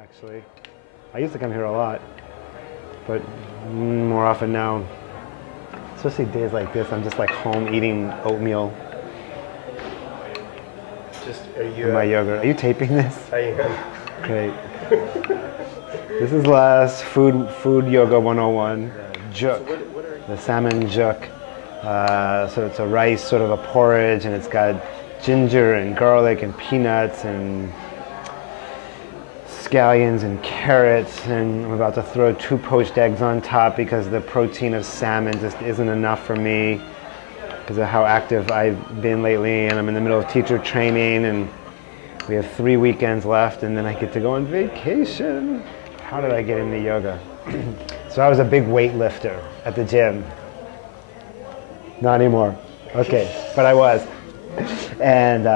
Actually, I used to come here a lot, but more often now. Especially days like this, I'm just like home eating oatmeal. Are you? My yogurt. Are you taping this? I am. Great. This is last food yoga 101. Juk, the salmon juk. So it's a rice, sort of a porridge, and it's got ginger and garlic and peanuts and scallions and carrots, and I'm about to throw 2 poached eggs on top because the protein of salmon just isn't enough for me because of how active I've been lately, and I'm in the middle of teacher training, and we have 3 weekends left, and then I get to go on vacation. How did I get into yoga? So I was a big weightlifter at the gym. Not anymore. Okay, but I was. And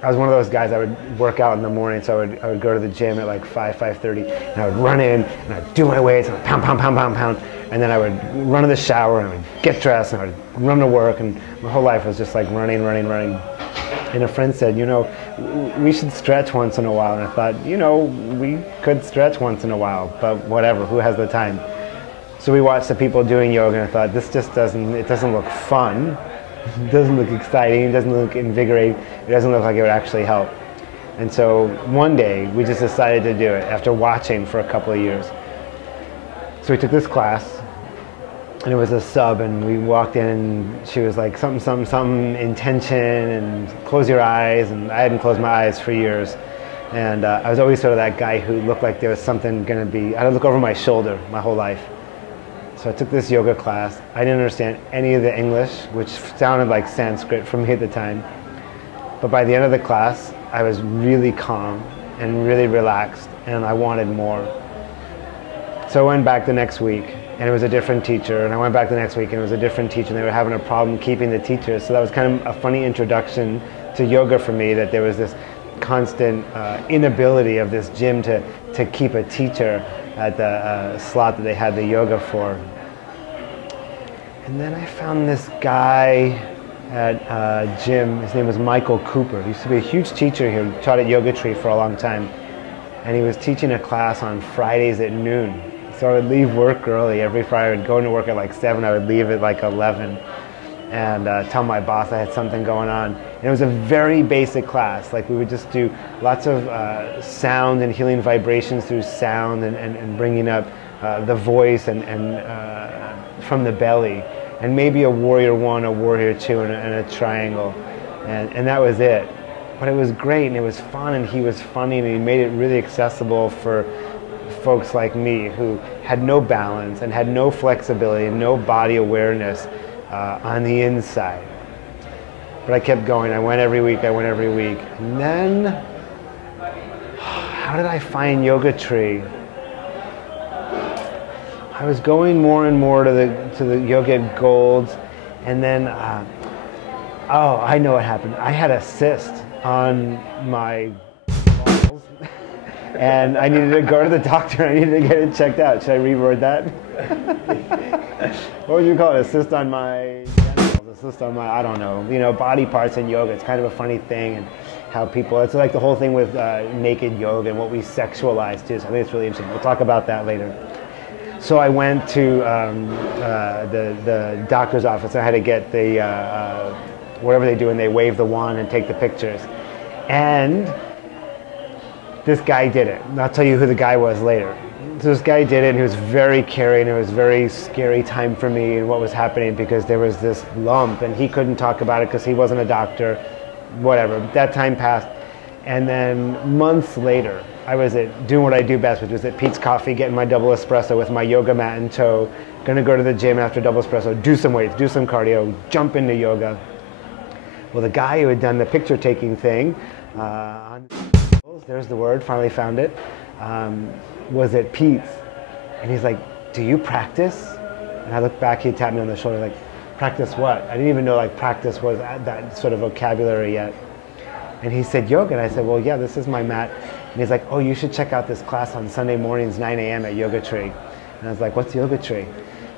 I was one of those guys. I would work out in the morning, so I would go to the gym at like 5:30, and I would run in, and I'd do my weights, and I'd pound, pound, pound, pound, pound, and then I would run to the shower, and I would get dressed, and I would run to work, and my whole life was just like running, running, running. And a friend said, you know, we should stretch once in a while, and I thought, you know, we could stretch once in a while, but whatever, who has the time? So we watched the people doing yoga, and I thought, this just doesn't look fun. It doesn't look exciting, it doesn't look invigorating, it doesn't look like it would actually help. And so one day we just decided to do it after watching for a couple of years. So we took this class, and it was a sub, and we walked in, and she was like, something, something, something, intention, and close your eyes, and I hadn't closed my eyes for years. And I was always sort of that guy who looked like there was something going to be, I would look over my shoulder my whole life. So I took this yoga class. I didn't understand any of the English, which sounded like Sanskrit for me at the time. But by the end of the class, I was really calm and really relaxed, and I wanted more. So I went back the next week, and it was a different teacher, and I went back the next week, and it was a different teacher, and they were having a problem keeping the teachers. So that was kind of a funny introduction to yoga for me, that there was this constant inability of this gym to keep a teacher at the slot that they had the yoga for. And then I found this guy at a gym. His name was Michael Cooper. He used to be a huge teacher here. He taught at Yoga Tree for a long time. And he was teaching a class on Fridays at noon. So I would leave work early every Friday. I would go into work at like 7. I would leave at like 11 and tell my boss I had something going on. And it was a very basic class. Like we would just do lots of sound and healing vibrations through sound and bringing up the voice and from the belly. And maybe a warrior 1, a warrior 2, and a triangle. And that was it. But it was great, and it was fun, and he was funny, and he made it really accessible for folks like me who had no balance and had no flexibility and no body awareness on the inside. But I kept going. I went every week. And then, how did I find Yoga Tree? I was going more and more to the yoga at Gold's, and then, oh, I know what happened. I had a cyst on my balls, and I needed to go to the doctor. I needed to get it checked out. Should I reword that? What would you call it? A cyst on my genitals, a cyst on my, I don't know, you know, body parts in yoga. It's kind of a funny thing, and how people, it's like the whole thing with naked yoga and what we sexualize too. So I think it's really interesting. We'll talk about that later. So I went to the doctor's office. I had to get the, whatever they do, and they wave the wand and take the pictures. And this guy did it. And I'll tell you who the guy was later. So this guy did it, and he was very caring. It was a very scary time for me and what was happening, because there was this lump, and he couldn't talk about it because he wasn't a doctor, whatever. That time passed. And then months later, I was doing what I do best, which was at Pete's Coffee, getting my double espresso with my yoga mat in tow, gonna go to the gym after double espresso, do some weights, do some cardio, jump into yoga. Well, the guy who had done the picture taking thing, there's the word, finally found it, was at Pete's. And he's like, do you practice? And I looked back, he tapped me on the shoulder, like, practice what? I didn't even know like practice was that sort of vocabulary yet. And he said, yoga. And I said, well, yeah, this is my mat. And he's like, oh, you should check out this class on Sunday mornings, 9 a.m. at Yoga Tree. And I was like, what's Yoga Tree?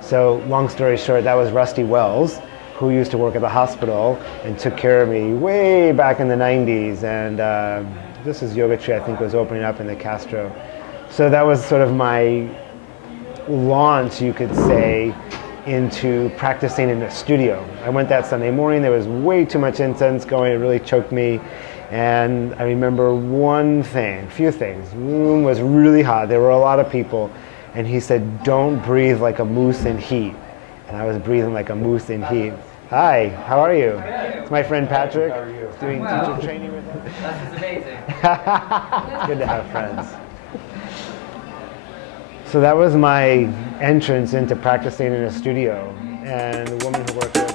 So long story short, that was Rusty Wells, who used to work at the hospital and took care of me way back in the 90s. And this is Yoga Tree, I think, was opening up in the Castro. So that was sort of my launch, you could say, into practicing in a studio. I went that Sunday morning. There was way too much incense going. It really choked me. And I remember a few things. The room was really hot. There were a lot of people. And he said, don't breathe like a moose in heat. And I was breathing like a moose in heat. Hi, how are you? It's my friend Patrick. How are you? Doing teacher training with him. That's amazing. It's good to have friends. So that was my entrance into practicing in a studio. And the woman who worked there